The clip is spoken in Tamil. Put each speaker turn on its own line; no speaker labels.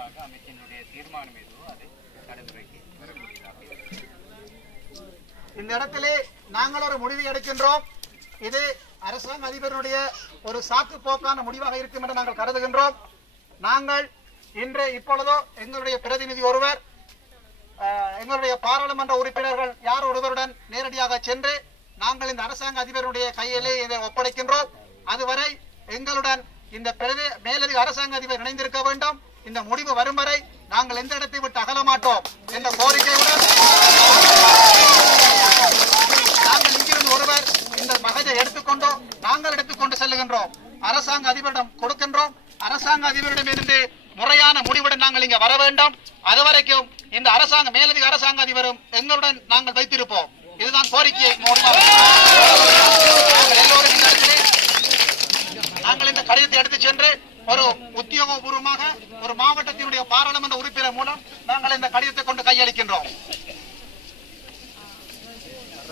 தொடர்பாக அமைச்சினுடைய தீர்மானம் எதுவோ அதை நடைமுறைக்கு
இந்த இடத்திலே நாங்கள் ஒரு முடிவை எடுக்கின்றோம். இது அரசாங்க அதிபருடைய ஒரு சாக்கு போக்கான முடிவாக இருக்கும் என்று நாங்கள் கருதுகின்றோம். நாங்கள் இன்று இப்பொழுதோ எங்களுடைய பிரதிநிதி ஒருவர் எங்களுடைய பாராளுமன்ற உறுப்பினர்கள் யார் ஒருவருடன் நேரடியாக சென்று நாங்கள் இந்த அரசாங்க அதிபருடைய கையிலே இதை ஒப்படைக்கின்றோம். அதுவரை எங்களுடன் இந்த பிரதி மேலதிக அரசாங்க அதிபர் இணைந்திருக்க வேண்டும். இந்த முடிவு வரும் வரை நாங்கள் எந்த இடத்தை விட்டு அகல மாட்டோம் என்ற கோரிக்கையுடன் நாங்கள் இங்கிருந்து ஒருவர் இந்த மகஜை எடுத்துக்கொண்டோ நாங்கள் எடுத்துக்கொண்டு செல்லுகின்றோம். அரசாங்க அதிபரிடம் கொடுக்கின்றோம். அரசாங்க அதிபரிடம் இருந்து முறையான முடிவுடன் நாங்கள் இங்க வர வேண்டும். அதுவரைக்கும் இந்த அரசாங்க மேலதிக அரசாங்க அதிபரும் எங்களுடன் நாங்கள் வைத்திருப்போம். இதுதான் கோரிக்கையை நாங்கள் இந்த கடிதத்தை எடுத்து சென்று ஒரு உத்தியோகபூர்வமாக ஒரு மாவட்டத்தினுடைய பாராளுமன்ற உறுப்பினர் மூலம் நாங்கள் இந்த கடிதத்தை கொண்டு கையளிக்கின்றோம்.